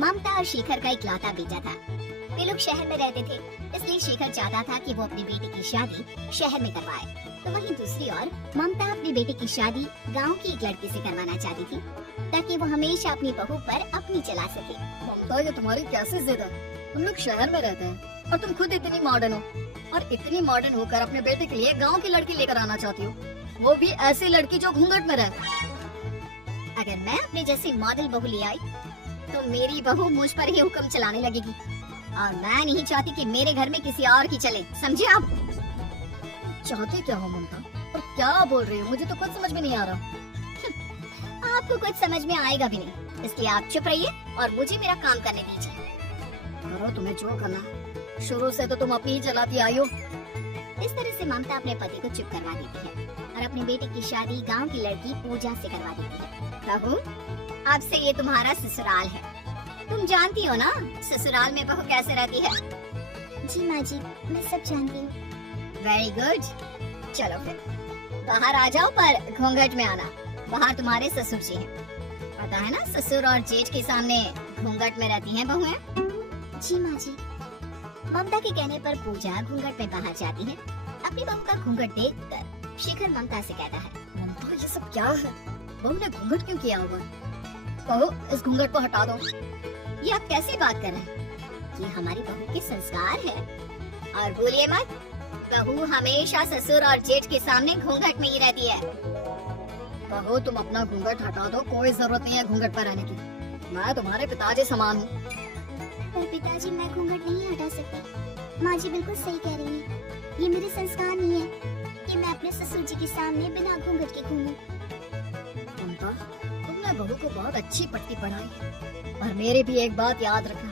ममता और शेखर का इकलौता बेटा था। वे लोग शहर में रहते थे, इसलिए शेखर चाहता था कि वो अपने बेटे की शादी शहर में करवाए। तो वहीं दूसरी ओर ममता अपने बेटे की शादी गांव की एक लड़की से करवाना चाहती थी, ताकि वो हमेशा अपनी बहू पर अपनी चला सके। ममता, ये तुम्हारी कैसी जिद है? हम लोग शहर में रहते हैं और तुम खुद इतनी मॉडर्न हो, और इतनी मॉडर्न होकर अपने बेटे के लिए गांव की लड़की लेकर आना चाहती हो, वो भी ऐसी लड़की जो घूंघट में रहे। अगर मैं अपने जैसी मॉडल बहू ले आई तो मेरी बहू मुझ पर ही हुक्म चलाने लगेगी, और मैं नहीं चाहती कि मेरे घर में किसी और की चले, समझे आप? चाहती क्या हो ममता, और क्या बोल रही हो? मुझे तो कुछ समझ में नहीं आ रहा। आपको कुछ समझ में आएगा भी नहीं, इसलिए आप चुप रहिए और मुझे मेरा काम करने दीजिए। करो तुम्हें जो करना है, शुरू से तो तुम अपनी ही चलाती आई हो। इस तरह से ममता अपने पति को चुप करवा देती है और अपने बेटे की शादी गांव की लड़की पूजा से करवा देती है। बहू, अब से ये तुम्हारा ससुराल है। तुम जानती हो ना ससुराल में बहू कैसे रहती है? जी माँ जी, मैं सब जानती हूँ। वेरी गुड, चलो फिर बाहर आ जाओ, पर घूंघट में आना। बाहर तुम्हारे ससुर जी हैं, पता है ना, ससुर और जेठ के सामने घूंघट में रहती हैं बहुएं। जी माँ जी। ममता के कहने पर पूजा घूंघट में बाहर जाती है। अपनी बहू का घूंघट देखकर शेखर ममता से कहता है, ममता, ये सब क्या है? बहू ने घूंघट क्यों किया होगा? बहू, इस घूंघट को हटा दो। ये आप कैसे बात कर रहे हैं? ये हमारी बहू के संस्कार है। और भूलिए मत, बहू हमेशा ससुर और जेठ के सामने घूंघट में ही रहती है। बहू, तुम अपना घूंघट हटा दो, कोई जरूरत नहीं है घूंघट पर रहने की। मैं तुम्हारे पिताजी समान हूँ। पर पिताजी, मैं घूंघट नहीं हटा सकती। माँ जी बिल्कुल सही कह रही हैं। ये मेरे संस्कार नहीं है कि मैं अपने ससुर जी के सामने बिना घूंघट के घूमूं। ममता, तुमने बहू को बहुत अच्छी पट्टी पढ़ाई, और मेरी भी एक बात याद रखना,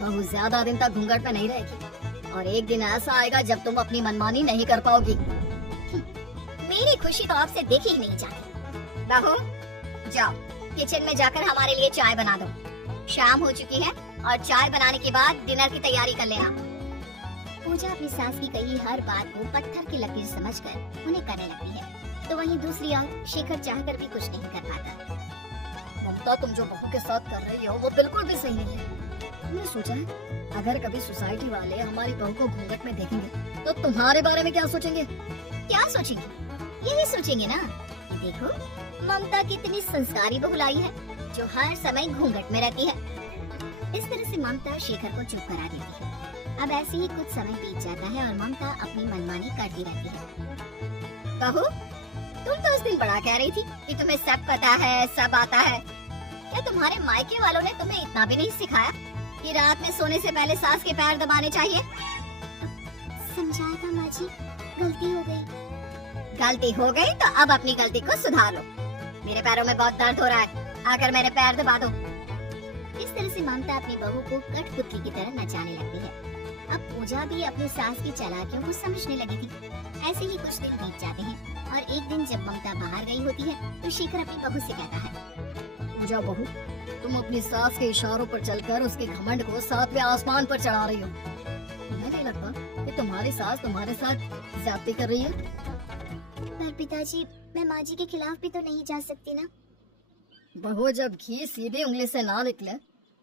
बहू ज्यादा दिन तक घूंघट में नहीं रहेगी, और एक दिन ऐसा आएगा जब तुम अपनी मनमानी नहीं कर पाओगी। मेरी खुशी तो आपसे देखी ही नहीं जाती। बहू, जाओ किचन में जाकर हमारे लिए चाय बना दो। शाम हो चुकी है और चाय बनाने के बाद डिनर की तैयारी कर लेना। पूजा अपनी सास की कही हर बात को पत्थर की लकीर समझकर उन्हें करने लगती है। तो वहीं दूसरी ओर शेखर चाहकर भी कुछ नहीं कर पाता। ममता, तुम जो बहू के साथ कर रही हो वो बिल्कुल भी सही नहीं है। तुमने सोचा है अगर कभी सोसाइटी वाले हमारी बहू को घूंघट में देखेंगे तो तुम्हारे बारे में क्या सोचेंगे? क्या सोचेंगे? यही सोचेंगे ना कि देखो ममता कितनी संस्कारी बहू लाई है, जो हर समय घूंघट में रहती है। इस तरह से ममता शेखर को चुप करा देती है। अब ऐसे ही कुछ समय बीत जाता है और ममता अपनी मनमानी करती रहती है। बहू, तुम तो उस दिन बड़ा कह रही थी कि तुम्हें सब पता है, सब आता है। क्या तुम्हारे मायके वालों ने तुम्हें इतना भी नहीं सिखाया कि रात में सोने से पहले सास के पैर दबाने चाहिए? समझाया था माँ जी, गलती हो गई। गलती हो गई तो अब अपनी गलती को सुधार लो। मेरे पैरों में बहुत दर्द हो रहा है, आकर मेरे पैर दबा दो। इस तरह से ममता अपनी बहू को कठपुतली की तरह नचाने लगती है। अब पूजा भी अपनी सास की चालाकियों को समझने लगी थी। ऐसे ही कुछ दिन बीत जाते हैं और एक दिन जब ममता बाहर गई होती है तो शेखर अपनी बहू से कहता है, पूजा बहू, तुम अपनी सास के इशारों पर चलकर उसके घमंड को सातवें आसमान पर चढ़ा रही हो। तुम्हें नहीं लगता कि तुम्हारी सास तुम्हारे साथ ज्यादती कर रही है? पर पिताजी, मैं माँ जी के खिलाफ भी तो नहीं जा सकती ना। बहू, जब घी सीधे उंगली से ना निकले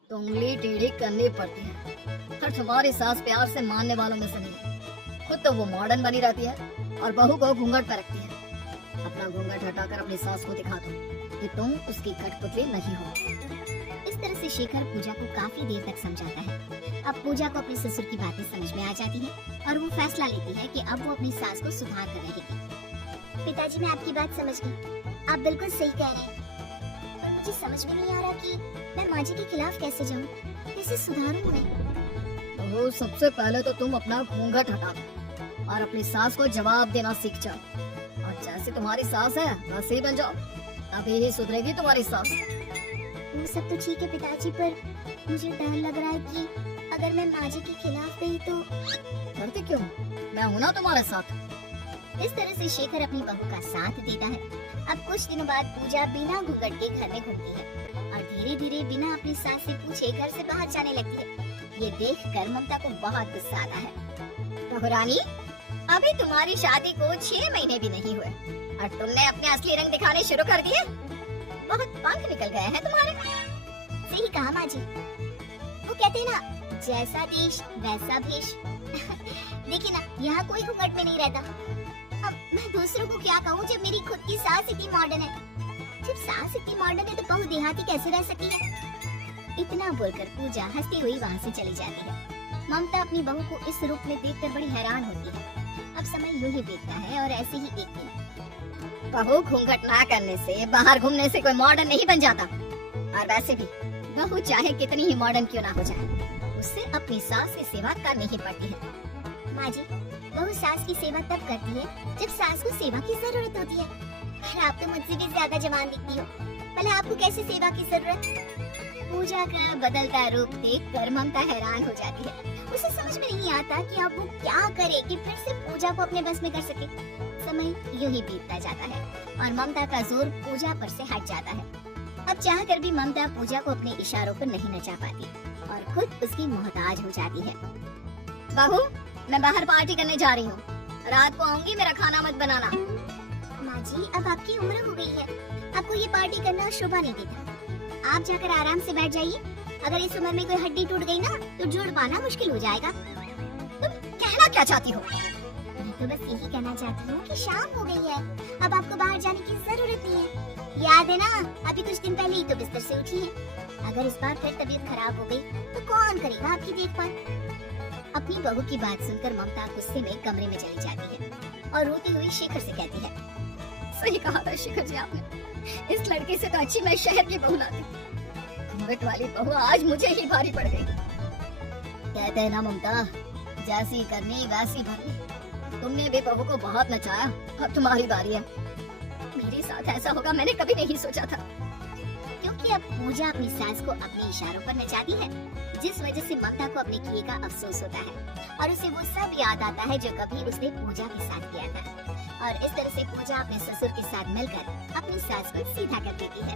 तो उंगली टेढ़ी करनी पड़ती है। और तुम्हारी सास प्यार से मानने वालों में से नहीं, खुद तो वो मॉडर्न बनी रहती है और बहू को घूंघट पर रखती है। अपना घूंघट हटाकर अपनी सास को दिखा दो कि तुम उसकी कठपुतली नहीं हो। इस तरह से शेखर पूजा को काफी देर तक समझाता है। अब पूजा को अपने ससुर की बातें समझ में आ जाती है और वो फैसला लेती है कि अब वो अपनी सास को सुधार कर रहेगी। पिताजी, मैं आपकी बात समझ गई, आप बिल्कुल सही कह रहे हैं, पर मुझे समझ में नहीं आ रहा कि मैं माँ जी के खिलाफ कैसे जाऊँ, कैसे सुधारूं मैं? तो सबसे पहले तो तुम अपना घूंघट हटा दो और अपनी सास को जवाब देना सीख जाओ, और जैसे तुम्हारी सास है वैसे ही बन जाओ, तभी ही सुधरेगी तुम्हारी सास। वो सब तो ठीक है पिताजी, पर मुझे डर लग रहा है कि अगर मैं माँ जी के खिलाफ गई तो। डरती क्यों? मैं हूँ ना तुम्हारे साथ। इस तरह से शेखर अपनी बहू का साथ देता है। अब कुछ दिनों बाद पूजा बिना घूंघट के घर में घूमती है और धीरे धीरे बिना अपनी सास से पूछे घर से बाहर जाने लगती है। ये देखकर ममता को बहुत गुस्सा आता है। बहू रानी, अभी तुम्हारी शादी को 6 महीने भी नहीं हुए और तुमने अपने असली रंग दिखाने शुरू कर दिए। बहुत पंख निकल गए हैं तुम्हारे। सही कहा माँ जी, वो कहते हैं ना, जैसा देश वैसा भेष। देखिए ना, यहाँ कोई घूंघट में नहीं रहता। अब मैं दूसरों को क्या कहूँ जब मेरी खुद की सास इतनी मॉडर्न है। जब सास इतनी मॉडर्न है तो बहू देहाती कैसे रह सकती है? इतना बोलकर पूजा हंसती हुई वहाँ से चली जाती है। ममता अपनी बहू को इस रूप में देखकर बड़ी हैरान होती है। अब समय यूं ही बीतता है और ऐसे ही एक दिन, बहू घूंघट ना करने से, बाहर घूमने से कोई मॉडर्न नहीं बन जाता। और वैसे भी बहू चाहे कितनी ही मॉडर्न क्यों ना हो जाए, उससे अपनी सास की सेवा करनी ही पड़ती है। माँ जी, बहू सास की सेवा तब करती है जब सास को सेवा की जरूरत होती है। पर आप तो मुझसे भी ज्यादा जवान दिखती हो, भला आपको कैसे सेवा की जरूरत? पूजा का बदलता रूप देखकर ममता हैरान हो जाती है। उसे समझ में नहीं आता कि अब वो क्या करे कि फिर से पूजा को अपने बस में कर सके। समय यूं ही बीतता जाता है और ममता का जोर पूजा पर से हट जाता है। अब चाहकर भी ममता पूजा को अपने इशारों पर नहीं नचा पाती और खुद उसकी मोहताज हो जाती है। बहू, मैं बाहर पार्टी करने जा रही हूँ, रात को आऊंगी, मेरा खाना मत बनाना। माँ जी, अब आपकी उम्र हो गई है, आपको ये पार्टी करना शोभा नहीं देता। आप जाकर आराम से बैठ जाइए। अगर इस उम्र में कोई हड्डी टूट गई ना तो जोड़ पाना मुश्किल हो जाएगा। तुम कहना क्या चाहती हो? मैं तो बस यही कहना चाहती हूँ कि शाम हो गई है, अब आपको बाहर जाने की जरूरत नहीं है। याद है ना, अभी कुछ दिन पहले ही तो बिस्तर से उठी है। अगर इस बार फिर तबीयत खराब हो गई तो कौन करेगा आपकी देखभाल? अपनी बहू की बात सुनकर ममता गुस्से में कमरे में चली जाती है और रोती हुई शेखर से कहती है, सही कहा था शेखर जी आपने, इस लड़की से तो अच्छी मैं शहर की बहू लाती। घूंघट वाली बहू आज मुझे ही भारी पड़ गई। कहते हैं ना ममता, जैसी करनी वैसी भरनी। तुमने भी बहू को बहुत नचाया, अब तुम्हारी बारी है। मेरे साथ ऐसा होगा मैंने कभी नहीं सोचा था। क्योंकि अब पूजा अपनी सास को अपने इशारों पर नचाती है, जिस वजह से ममता को अपने किए का अफसोस होता है और उसे वो सब याद आता है जो कभी उसने पूजा के साथ किया था। और इस तरह से पूजा अपने ससुर के साथ मिलकर अपनी सास को सीधा कर देती है।